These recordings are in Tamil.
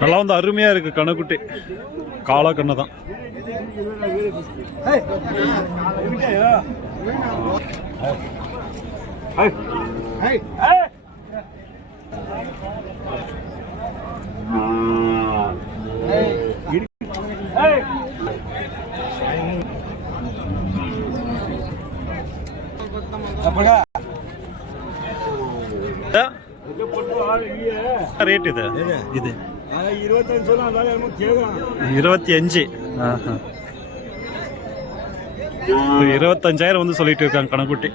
நல்லா வந்து அருமையா இருக்கு கணக்குட்டி. காளா கண்ணு தான். ரேட் இது இது 25. 25,000 வந்து சொல்லிட்டு இருக்காங்க கணக்குட்டி.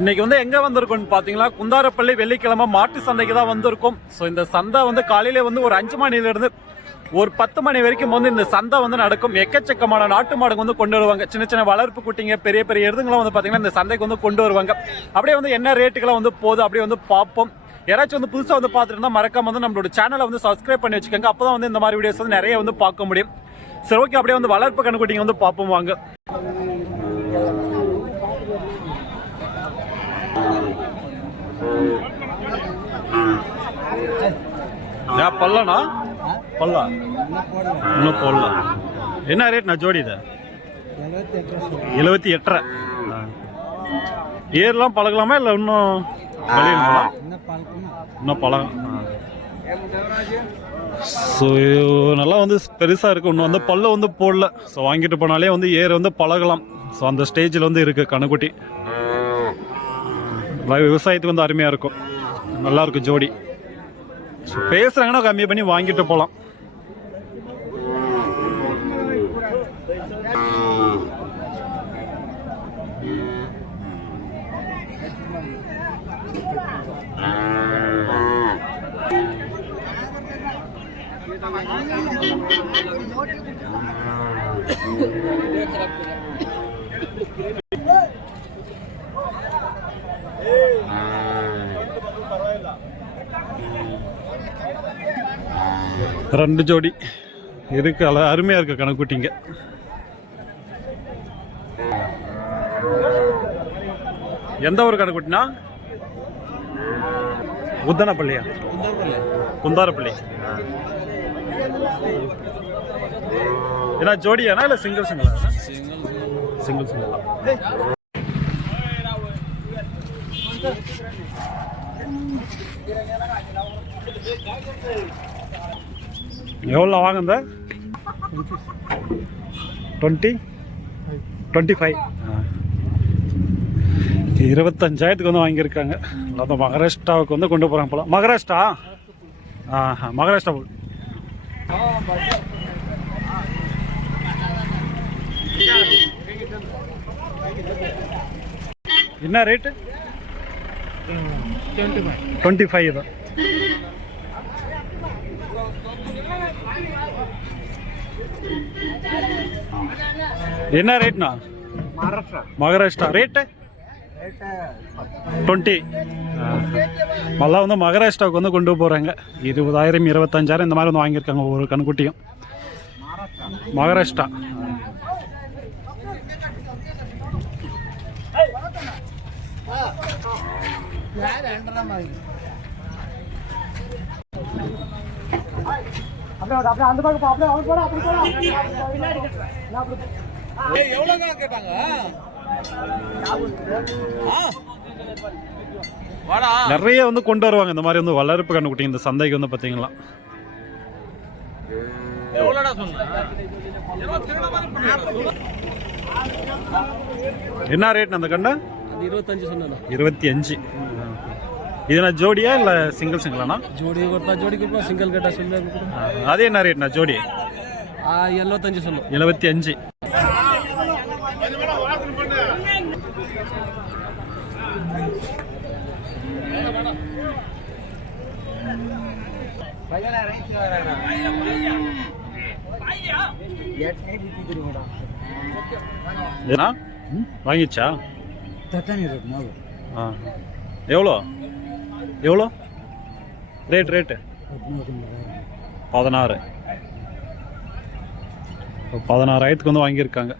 இன்னைக்கு வந்து எங்க வந்திருக்கோம் பாத்தீங்களா, குந்தாரப்பள்ளி வெள்ளிக்கிழமை மாட்டு சந்தைக்கு தான் வந்திருக்கும். ஸோ இந்த சந்தை வந்து காலையில வந்து ஒரு 5 மணில இருந்து ஒரு 10 மணி வரைக்கும் வந்து இந்த சந்தை வந்து நடக்கும். எக்கச்சக்கமான நாட்டு மாடுங்க வந்து கொண்டு வருவாங்க. சின்ன சின்ன வளர்ப்பு குட்டிங்க, பெரிய பெரிய எருதுங்களும் வந்து பாத்தீங்கன்னா இந்த சந்தைக்கு வந்து கொண்டு வருவாங்க. அப்படியே வந்து என்ன ரேட்டுக்கெல்லாம் வந்து போகுது அப்படியே வந்து பார்ப்போம். யாராச்சும் வந்து புதுசாக வந்து பார்த்துட்டு இருந்தால் மறக்காம வந்து நம்மளோட சேனலை வந்து சப்ஸ்கிரைப் பண்ணி வச்சுக்கோங்க. அப்பதான் வந்து இந்த மாதிரி வீடியோஸ் வந்து நிறைய வந்து பார்க்க முடியும். சரி, ஓகே, அப்படியே வந்து வளர்ப்பு கண்ணுக்குட்டிங்க வந்து பார்ப்போம் வாங்க. பல்லண்ணா பல்லா இன்னும் போடலாம். என்ன ரேட்ண்ணா ஜோடி இது? 78. ஏர்லாம் பழகலாமா இல்லை இன்னும் இன்னும் பழகம்? ஸோ நல்லா வந்து பெருசாக இருக்குது. இன்னும் வந்து பல்ல வந்து போடல. ஸோ வாங்கிட்டு போனாலே வந்து ஏர் வந்து பழகலாம். ஸோ அந்த ஸ்டேஜில் வந்து இருக்குது கண்ணுக்குட்டி. விவசாயத்துக்கு வந்து அருமையாக இருக்கும். நல்லாயிருக்கும் ஜோடி. ஸோ பேசுகிறாங்கன்னா கம்மி பண்ணி வாங்கிட்டு போகலாம். ரெண்டு ஜோடி இருக்கு. அருமையா இருக்கு கணக்குட்டிங்க. எந்த ஒரு கணக்குட்டினா? உத்தனப்பள்ளியா? குந்தாரப்பள்ளி. ஏன்னா ஜோடியானா இல்ல சிங்கிள் சிங்கிளா? Single single. எவ்வளோ வாங்குந்த? 25. 25,000 வந்து வாங்கியிருக்காங்க. அந்த மகாராஷ்டிராவுக்கு வந்து கொண்டு போகிறாங்க போல. மகாராஷ்டிரா? மகாராஷ்டிரா. என்ன ரேட்டு? 25 தான். என்ன ரேட்னா? மகாராஷ்டிரா ரேட்டு 20. மல்லாம் வந்து மகாராஷ்டிராவுக்கு வந்து கொண்டு போகிறாங்க. 20,000 25,000 இந்த மாதிரி வந்து வாங்கியிருக்காங்க ஒவ்வொரு கண்ணுக்குட்டியும். மகாராஷ்டிரா. நிறைய வந்து கொண்டு வருவாங்க இந்த மாதிரி வந்து வளர்ப்பு கண்ணுக்குட்டி இந்த சந்தைக்கு வந்து பாத்தீங்களா. என்ன ரேட் அந்த கண்ணு? 25. இதுனா ஜோடியா இல்ல சிங்கிள் சிங்கிளானா? ஜோடி கொடுத்தா ஜோடி கொடுப்பா, சிங்கிள் கேட்டா சிங்கிள். அது என்ன ரேட்னா ஜோடி? 75 சொல்லும். 75. வாங்கிச்சா? எவ்வளோ எவ்வளோ ரேட்டு? 16. 16,000 வந்து வாங்கியிருக்காங்க.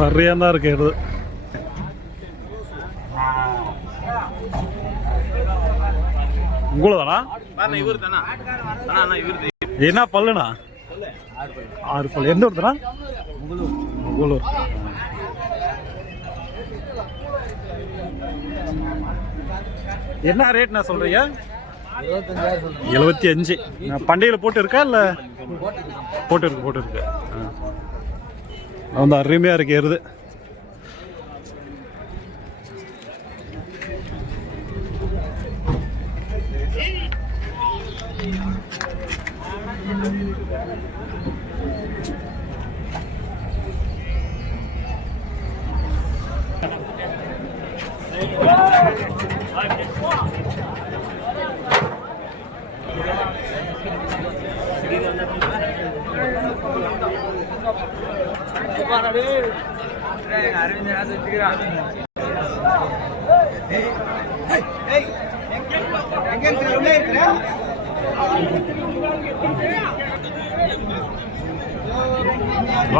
சரியாக தான் இருக்கு. உங்களுதானா? என்ன பல்லுண்ணா? 6 பல்லு. எந்த ஊருதுண்ணா? உங்களூர். என்ன ரேட்ண்ணா சொல்றீங்க? 75. பண்டையில் போட்டு இருக்கா இல்லை? போட்டு இருக்கு. வந்து அருமையாக இருக்கு எருது.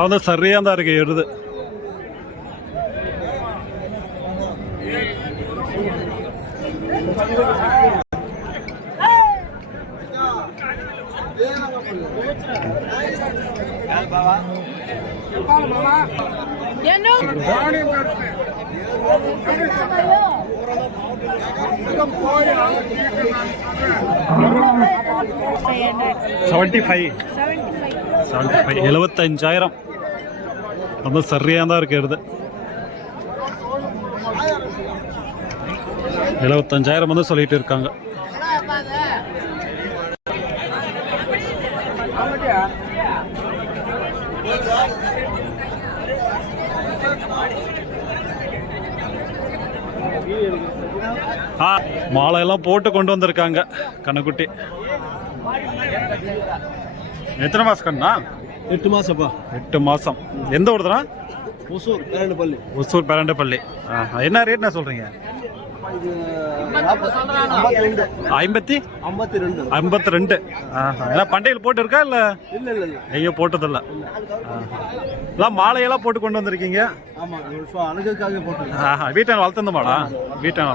வந்து சரியா தான் இருக்கு எருது. $75,000 ரொம்ப சரியாக தான் இருக்கிறது. 75,000 வந்து சொல்லிட்டு இருக்காங்க. மாலையெல்லாம் போட்டு கொண்டு வந்திருக்காங்க கண்ணுக்குட்டி. எத்தனை மாசம் கண்ணா? 8 மாசப்பா. 8 மாசம். எந்த ஊருதுனா? ஒசூர் பேரண்டப்பள்ளி. ஒசூர் பேரண்டப்பள்ளி. என்ன ரேட்னா சொல்றீங்க? 52. பண்டையில் போட்டு இருக்கா இல்ல? ஐயோ போட்டதில்ல. மாலையெல்லாம் போட்டு கொண்டு வந்திருக்கீங்க. வீட்டான வளர்த்திருந்த மாடா? வீட்டான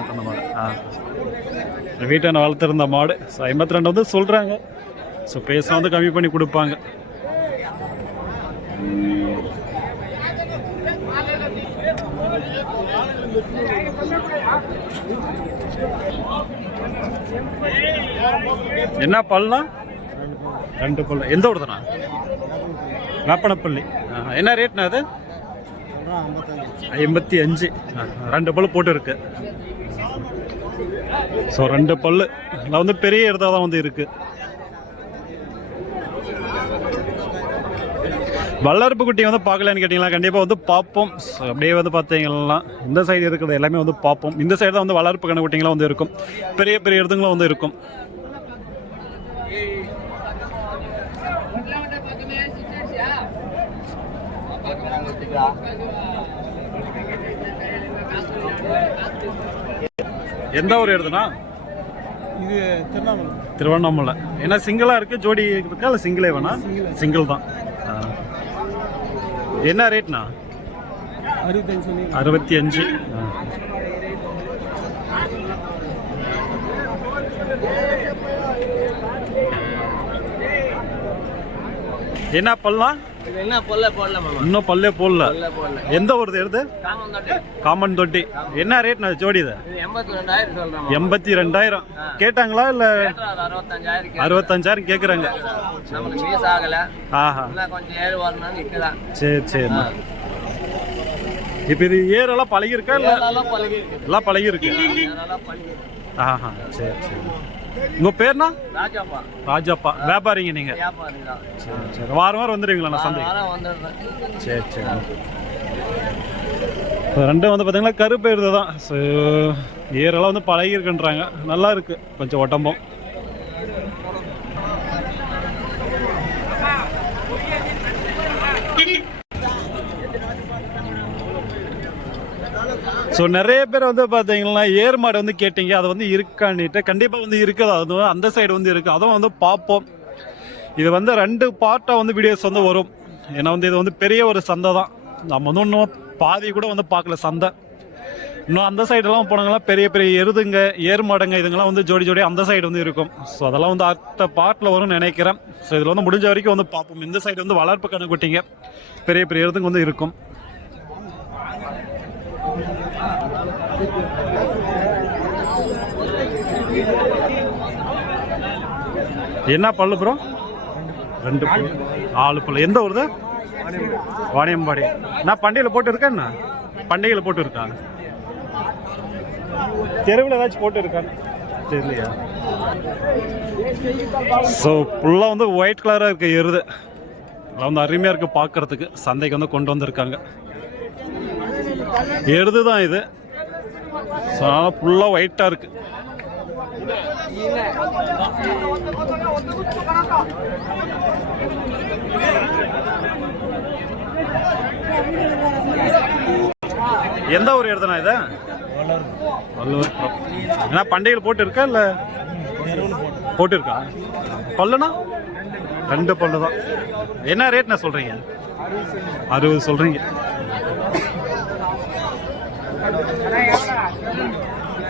வளர்த்திருந்த மாடு. 52 வந்து சொல்றாங்க. ஸோ பேச வந்து கம்மி பண்ணி கொடுப்பாங்க. என்ன பல்லுனா? 2 பல்லு. எந்த ஊருதுண்ணா? வேப்பனப்பள்ளி. என்ன ரேட்னா அது? 55. 2 பல்லு போட்டு இருக்கு. ஸோ 2 பல்லு வந்து பெரிய இடத்துல தான் வந்து இருக்கு. வளர்ப்பு குட்டி வந்து பார்க்கலான்னு கேட்டிங்களா? கண்டிப்பாக வந்து பார்ப்போம். அப்படியே வந்து பார்த்தீங்கன்னா இந்த சைடு இருக்கிறது எல்லாமே வந்து பார்ப்போம். இந்த சைடு தான் வந்து வளர்ப்பு கண்ணு குட்டிங்களாம் வந்து இருக்கும். பெரிய பெரிய இடத்துங்களும் வந்து இருக்கும். எந்த ஒரு இடத்துனா? இது திருவண்ணாமலை. ஏன்னா சிங்கிளாக இருக்குது, ஜோடி இருக்கா இல்லை சிங்கிளே வேணா? சிங்கிள் தான். என்ன ரேட்னா? 65. என்ன பல்லாம்? இது என்ன பொல்ல போடல மாமா. இன்னும் பல்லே போடல. பொல்ல போடல. எந்த ஊர் எடுத்து? காமந்தொட்டி. காமன் தொட்டி. என்ன ரேட் நான் ஜோடி இது? இது 82,000 சொல்றேன். 82,000 கேட்டாங்களா இல்ல? 65,000. 65,000 கேக்குறாங்க. நமக்கு ஃபீஸ் ஆகல. ஆஹா. இன்னும் கொஞ்சம் ஏறு வரணும்னு நிக்குதான். சரி சரி. இப்போ இது ஏரெல்லாம் பழகி இருக்கா இல்ல? எல்லாம் பழகி இருக்கு. எல்லாம் பழகி இருக்கு. எல்லாம் பழகி இருக்கு. ஆஹா சரி சரி. உங்க பேர்னா? ராஜாப்பா. ராஜாப்பா. வியாபாரிங்க நீங்க? வியாபாரி தான். சரி சரி. வாரம் வாரம் வந்துடுவீங்களா நான் சந்தைக்கு? வாரம் வந்துடுறேன். சரி சரி. ரெண்டும் வந்து பார்த்தீங்கன்னா கருப்பு எருது தான். ஸோ ஏரெல்லாம் வந்து பழகி இருக்குன்றாங்க. நல்லா இருக்கு கொஞ்சம் உடம்பும். ஸோ நிறைய பேர் வந்து பார்த்தீங்கன்னா ஏர் மாடு வந்து கேட்டீங்க, அது வந்து இருக்கான்னுட்டு. கண்டிப்பாக வந்து இருக்குது. அது அந்த சைடு வந்து இருக்குது, அதுவும் வந்து பார்ப்போம். இது வந்து 2 பார்ட்டாக வந்து வீடியோஸ் வந்து வரும். ஏன்னா வந்து இது வந்து பெரிய ஒரு சந்தை தான். நம்ம வந்து இன்னும் பாதி கூட வந்து பார்க்கல சந்தை. இன்னும் அந்த சைடெல்லாம் போனாங்கன்னா பெரிய பெரிய எருதுங்க, ஏர் மாடுங்க, இதுங்கெல்லாம் வந்து ஜோடி ஜோடி அந்த சைடு வந்து இருக்கும். ஸோ அதெல்லாம் வந்து அடுத்த பார்ட்டில் வரும்னு நினைக்கிறேன். ஸோ இதில் வந்து முடிஞ்ச வரைக்கும் வந்து பார்ப்போம். இந்த சைடு வந்து வளர்ப்பு கணக்குட்டிங்க, பெரிய பெரிய எருதுங்க வந்து இருக்கும். என்ன பல்லு ப்ரோ? 2 பல்லு. 4 பல்லு. எந்த ஊர்? வாணியம்பாடி. நான் பண்டிகையில் போட்டு இருக்கேன். என்ன பண்டிகையில் போட்டு இருக்கா? தெருவில் ஏதாச்சும் போட்டு இருக்கான்னு தெரியலையா? ஸோ ஃபுல்லாக வந்து ஒயிட் கலராக இருக்க எருது. அதெல்லாம் வந்து அருமையாக இருக்குது பார்க்குறதுக்கு. சந்தைக்கு வந்து கொண்டு வந்திருக்காங்க. எருது தான் இது. ஸோ அதனால் ஃபுல்லாக ஒயிட்டாக இருக்குது. எந்த ஊர் எடுத்தனா இதை? வல்லூர். ஏன்னா பண்டிகையில் போட்டு இருக்கா இல்லை? போட்டு இருக்கா? பல்லுனா 2 பல்லு தான். என்ன ரேட்னா சொல்றீங்க? 60 சொல்றீங்க.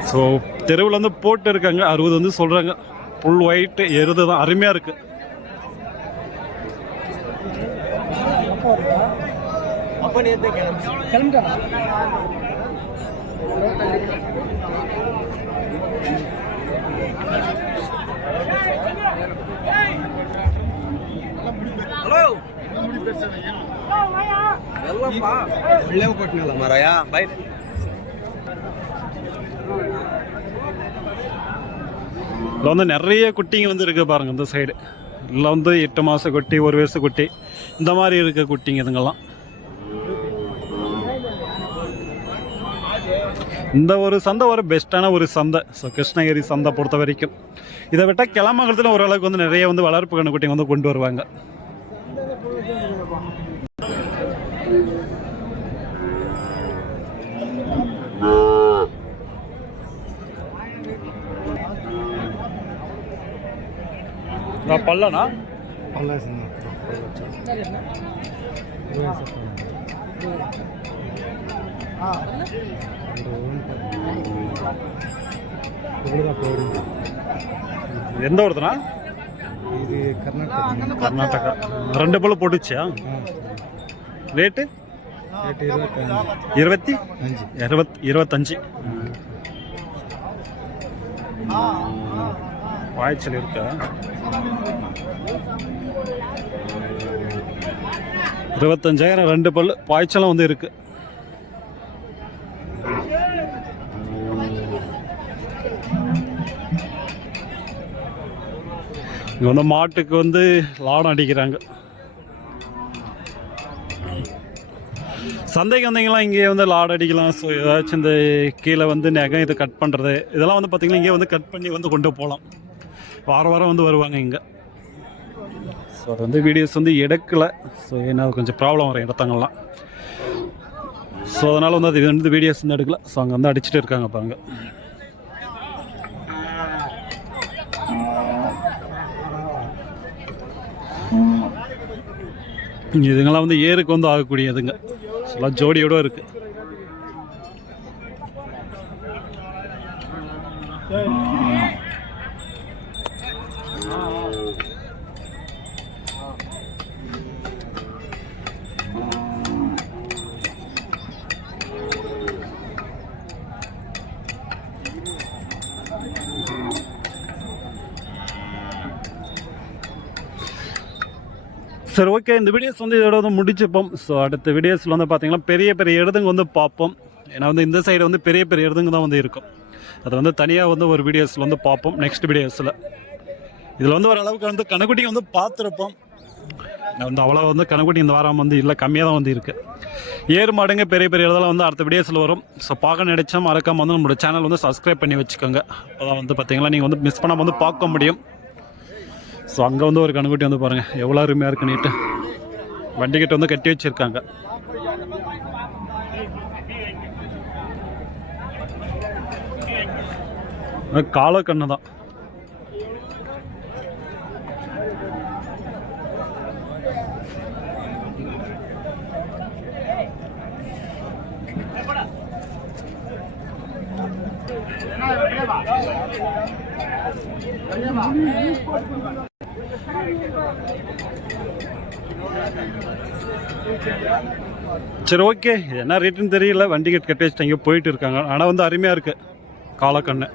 ஸோ தெருவில் வந்து போட்டு இருக்காங்க, 60 வந்து சொல்றாங்க. ஃபுல் ஒயிட் எருது தான், அருமையா இருக்கு. இதில் வந்து நிறைய குட்டிங்க வந்து இருக்கு பாருங்க. இந்த சைடு இதில் வந்து 8 மாத குட்டி, 1 வயசு குட்டி, இந்த மாதிரி இருக்க குட்டிங்க இதுங்கெல்லாம். இந்த ஒரு சந்தை ஒரு பெஸ்ட்டான ஒரு சந்தை. ஸோ கிருஷ்ணகிரி சந்தை பொறுத்த வரைக்கும். இதை விட்டால் கிளம்புறதுல ஓரளவுக்கு வந்து நிறைய வந்து வளர்ப்பு கண்ணு குட்டிங்க வந்து கொண்டு வருவாங்க. பல்லனா எந்த ஊருதுனா? இது கர்நாடகா. கர்நாடகா. 2 பல்லு போட்டுச்சா? ரேட்டு 25. பாய்ச்சல் இருக்கா? 25,000 2 பல்லு. பாய்ச்சலும் வந்து இருக்கு. இங்க வந்து மாட்டுக்கு வந்து லாடம் அடிக்கிறாங்க. சந்தைக்கு வந்தீங்களா இங்கே வந்து லாடம் அடிக்கலாம். ஸோ ஏதாச்சும் இந்த கீழே வந்து நகம் இது கட் பண்ணுறது இதெல்லாம் வந்து பார்த்திங்கன்னா இங்கே வந்து கட் பண்ணி வந்து கொண்டு போகலாம். வாரம் வாரம் வந்து வருவாங்க இங்கே. ஸோ அது வந்து வீடியோஸ் வந்து எடுக்கலை. ஸோ ஏன்னா அது கொஞ்சம் ப்ராப்ளம் வரும் இடத்தங்கள்லாம். ஸோ அதனால் வந்து அது வந்து வீடியோஸ் வந்து எடுக்கல. ஸோ அங்கே வந்து அடிச்சுட்டு இருக்காங்க பாருங்க. இதுங்கெல்லாம் வந்து ஏருக்கு வந்து ஆகக்கூடியதுங்க. எல்லாம் ஜோடியோட இருக்கு. சரி ஓகே, இந்த வீடியோஸ் வந்து இதோட வந்து முடிச்சுப்போம். ஸோ அடுத்த வீடியோஸில் வந்து பார்த்தீங்கன்னா பெரிய பெரிய எருதுங்க வந்து பார்ப்போம். ஏன்னா வந்து இந்த சைடு வந்து பெரிய பெரிய எருதுங்க தான் வந்து இருக்கும். அது வந்து தனியாக வந்து ஒரு வீடியோஸில் வந்து பார்ப்போம் நெக்ஸ்ட் வீடியோஸில். இதில் வந்து ஓரளவுக்கு வந்து கணக்குட்டி வந்து பார்த்துருப்போம். வந்து அவ்வளோ வந்து கணக்குட்டி இந்த வாரம் வந்து இல்லை, கம்மியாக தான் வந்து இருக்குது. ஏறு மாடுங்க பெரிய பெரிய இதெல்லாம் வந்து அடுத்த வீடியோஸில் வரும். ஸோ பார்க்க நினைச்சா மறக்காம வந்து நம்மளோட சேனல் வந்து சப்ஸ்கிரைப் பண்ணி வச்சுக்கோங்க. அப்போ தான் வந்து பார்த்தீங்கன்னா நீங்கள் வந்து மிஸ் பண்ணாமல் வந்து பார்க்க முடியும். ஸோ அங்கே வந்து ஒரு கணக்குட்டி வந்து பாருங்கள் எவ்வளோ அருமையாக இருக்கு. நீட்டு வண்டிக்கிட்ட வந்து கட்டி வச்சுருக்காங்க. கால கண்ணு தான். சரி ஓகே, என்ன ரேட்டுன்னு தெரியல. வண்டி கட்டி வச்சுட்டு இங்கே போயிட்டு இருக்காங்க. ஆனால் வந்து அருமையாக இருக்குது காலக்கண்ணு.